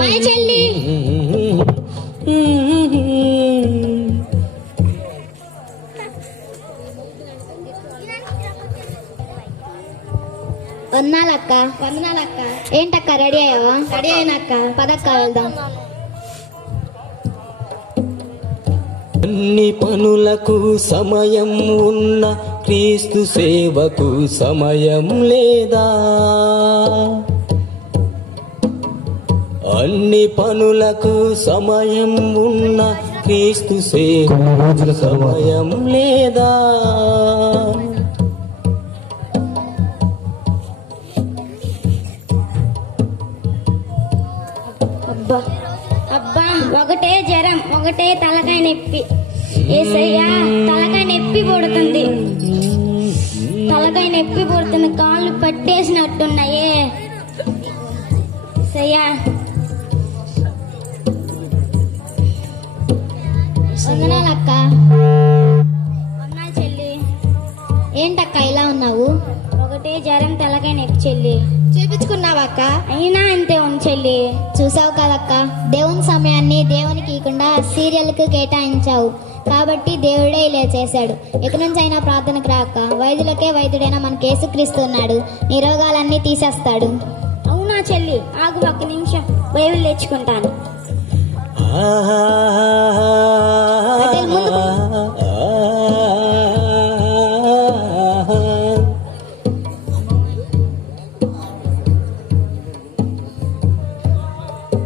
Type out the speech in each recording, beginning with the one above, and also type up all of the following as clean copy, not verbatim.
Bye చెల్లి. వందనాలక్క. వందనాలక్క. ఏంటక్క ready అయ్యావా? రెడీ అయినాక పదక్క వెళ్దాం. అన్ని పనులకు సమయం ఉన్న క్రీస్తు సేవకు సమయం లేదా? అన్ని పనులకు సమయం ఉన్న క్రీస్తు సేవకు సమయం లేదా? అబ్బా అబ్బా, ఒకటే జ్వరం, ఒకటే తలకాయ నొప్పి. ఏసయ్యా, తలకాయ నొప్పి పుడుతుంది, తలకాయ నొప్పి పుడుతుంది, కాళ్ళు పట్టేసినట్టున్నాయే. ఏసయ్యా, వందనాలక్క. వందనాలు చెల్లి. ఏంటక్క ఇలా ఉన్నావు? ఒకటే జ్వరం, తలకాయ నొప్పి చెల్లి. చూపించుకున్నావక్క? అయినా అంతే ఉంది చెల్లి. చూసావు కదక్క, దేవుని సమయాన్ని దేవునికి ఇవ్వకుండా సీరియల్కి కేటాయించావు కాబట్టి దేవుడే ఇలా చేశాడు. ఇక నుంచి అయినా ప్రార్థనకు రాక. వైద్యులకే వైద్యుడైనా మనకి యేసుక్రీస్తు ఉన్నాడు, నీ రోగాలన్నీ తీసేస్తాడు. అవునా చెల్లి? ఆగు ఒక్క నిమిషం, బైబిల్ తెచ్చుకుంటాను. అదే ముందు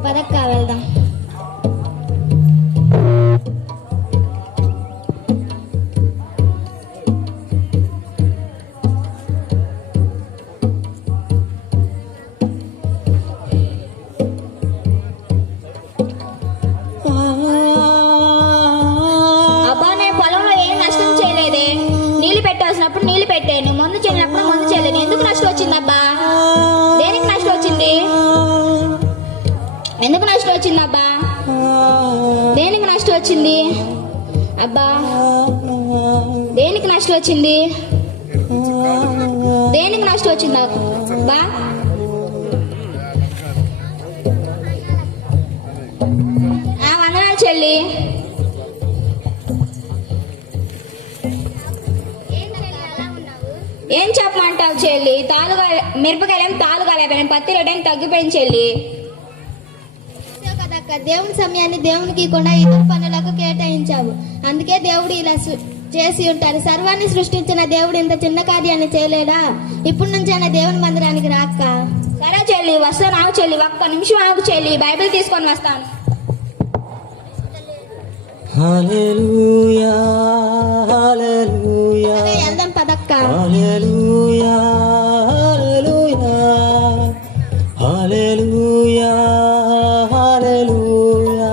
పదక్క వెళ్దాం. అబ్బా, నేను పొలంలో ఏం నష్టం చేయలేదే. నీళ్లు పెట్టాల్సినప్పుడు నీళ్లు పెట్టాను, మందు చెల్లినప్పుడు మందు చెల్లని. ఎందుకు నష్టం వచ్చిందబ్బా? దేనికి నష్టం వచ్చింది? ఎందుకు నష్టం వచ్చిందబ్బా? దేనికి నష్టం వచ్చింది అబ్బా? దేనికి నష్టం వచ్చింది? దేనికి నష్టం వచ్చింది అబ్బా? వందనాలు చెల్లి. ఏం చెప్పమంటావు చెల్లి? మిరపకాయలేం తాలుగాలేపోయాను, పత్తి రేటేం తగ్గిపోయింది చెల్లి. కదక్క, దేవుని సమయాన్ని దేవునికి ఇవ్వకుండా ఇతర పనులకు కేటాయించావు, అందుకే దేవుడు ఇలా చేసి ఉంటారు. సర్వాన్ని సృష్టించిన దేవుడు ఇంత చిన్న కార్యాన్ని చేయలేడా? ఇప్పుడు నుంచైనా దేవుని మందిరానికి రాక్క. సరే చెల్లి, వస్తాను. ఆగు చెల్లి, ఒక్క నిమిషం ఆగు చెల్లి, బైబిల్ తీసుకొని వస్తాను. హల్లెలూయా, హల్లెలూయా, సరే వెళ్దాం పదక్క. హల్లెలూయా, హల్లెలూయా, హల్లెలూయా, హల్లెలూయా,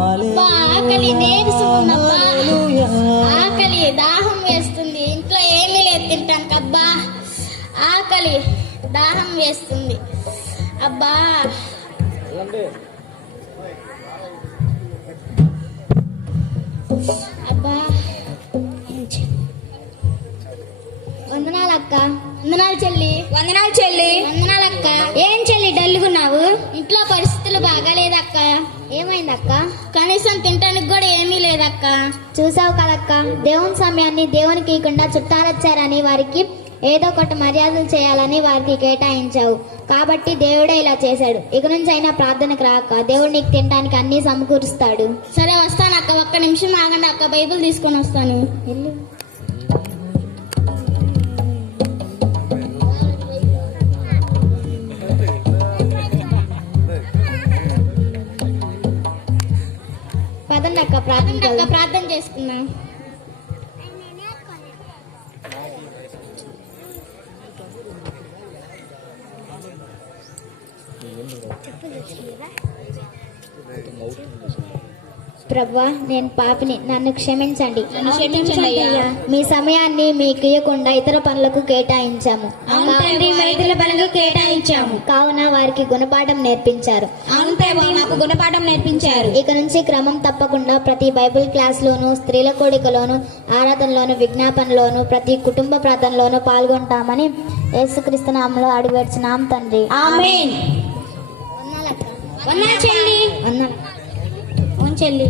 అబ్బా, ఆకలి నేర్చుకున్నబ్బా, హల్లెలూయా. ఆకలి దాహం వేస్తుంది, ఇంట్లో ఏమీ లేదు తింటానికి. అబ్బా, ఆకలి దాహం వేస్తుంది. అబ్బా, అబ్బా. వందనాలక్క. వందనాలు చెల్లి. వందనాలు చెల్లి. వందనాలక్క. ఏం చెల్లి డల్గున్నావు? ఇంట్లో పరిస్థితులు బాగాలేదక్క. ఏమైందక్క? కనీసం తినడానికి కూడా ఏమీ లేదక్క. చూసావు కదక్క, దేవుని సమయాన్ని దేవునికి ఇవ్వకుండా చుట్టాలొచ్చారని వారికి ఏదో ఒకటి మర్యాదలు చేయాలని వారికి కేటాయించావు కాబట్టి దేవుడే ఇలా చేశాడు. ఇక నుంచి అయినా ప్రార్థనకు రాక, దేవుడు నీకు తినడానికి అన్ని సమకూరుస్తాడు. సరే వస్తాను అక్క, ఒక్క నిమిషం ఆగండి అక్క, బైబిల్ తీసుకొని వస్తాను. వెళ్ళు. పదండి అక్క, ప్రార్థన చేసుకున్నాం. ప్రభువా, నేను పాపిని, నన్ను క్షమించండి. మీ సమయాన్ని మీకు ఇవ్వకుండా ఇతర పనులకు కేటాయించాము. కావున వారికి గుణపాఠం నేర్పించారు. ఇక నుంచి క్రమం తప్పకుండా ప్రతి బైబిల్ క్లాస్ లోను, స్త్రీల కోడికలోను, ఆరాధనలోను, విజ్ఞాపనలోను, ప్రతి కుటుంబ ప్రార్థనలోను పాల్గొంటామని యేసుక్రీస్తు నామములో అడిగి వేడుచున్నాం తండ్రి. ఆమేన్. వందనాలు చెల్లి. అవును చెల్లి.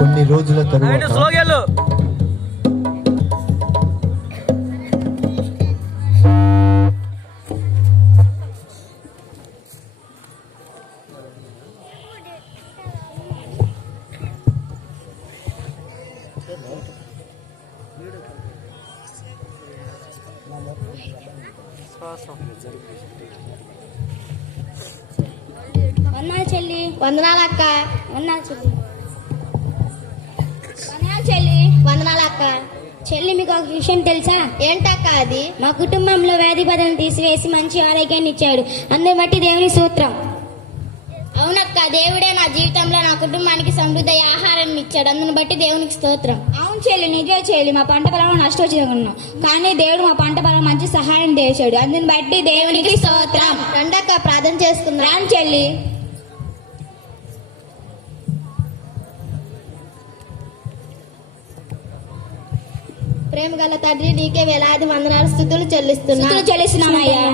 కొన్ని రోజుల ఏంటి తరువాత స్లోగేళ్ళు వందనాలు చెల్లి. వందనాలు అక్క. వందనాలు చెల్లి. వందనాలు చెల్లి. వందనాలు అక్క. చెల్లి మీకు ఒక విషయం తెలుసా? ఏంటక్క అది? మా కుటుంబంలో వ్యాధి బాధను తీసివేసి మంచి ఆరోగ్యాన్ని ఇచ్చాడు. అందుని బట్టి దేవుని సూత్రం. అవునక్క, దేవుడే నా జీవితంలో నా కుటుంబానికి సమృద్ధి ఆహారాన్ని ఇచ్చాడు. అందుని బట్టి దేవునికి స్తోత్రం. అవును చెల్లి, నిజే చెల్లి. మా పంట పొలంలో నష్టం ఉన్నాం, కానీ దేవుడు మా పంట పొలం మంచి సహాయం చేశాడు. అందుని బట్టి దేవునికి స్తోత్రం. రండక్క, ప్రార్థన చేసుకుందాం. రాను చెల్లి. ప్రేమ గల తండ్రి, నీకే వేలాది వందనాలు స్తుతులు చెల్లిస్తున్నామయ్యా.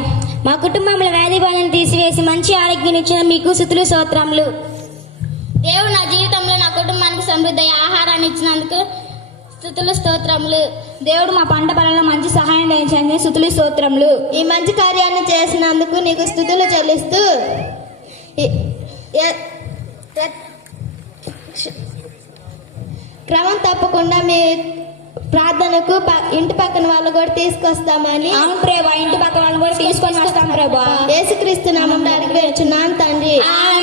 మా కుటుంబంలో వ్యాధి బాధను తీసివేసి మంచి ఆరోగ్యం ఇచ్చిన మీకు స్తుతులు స్తోత్రములు. దేవుడు నా జీవితంలో నా కుటుంబానికి సమృద్ధి ఆహారాన్ని ఇచ్చినందుకు స్తుతులు స్తోత్రములు. దేవుడు మా పంట పొలంలో మంచి సహాయం చేయించండి స్తుతులు స్తోత్రములు. ఈ మంచి కార్యాన్ని చేసినందుకు నీకు స్తుతులు చెల్లిస్తూ క్రమం తప్పకుండా మీ ప్రార్థనకు ఇంటి పక్కన వాళ్ళు కూడా తీసుకొస్తామని. అవును ప్రభా, ఇంటి పక్కన వాళ్ళు కూడా తీసుకొని వస్తాం ప్రభా. యేసుక్రీస్తు నామములో అడిగి వేడుచున్నాను తండ్రి. ఆమేన్.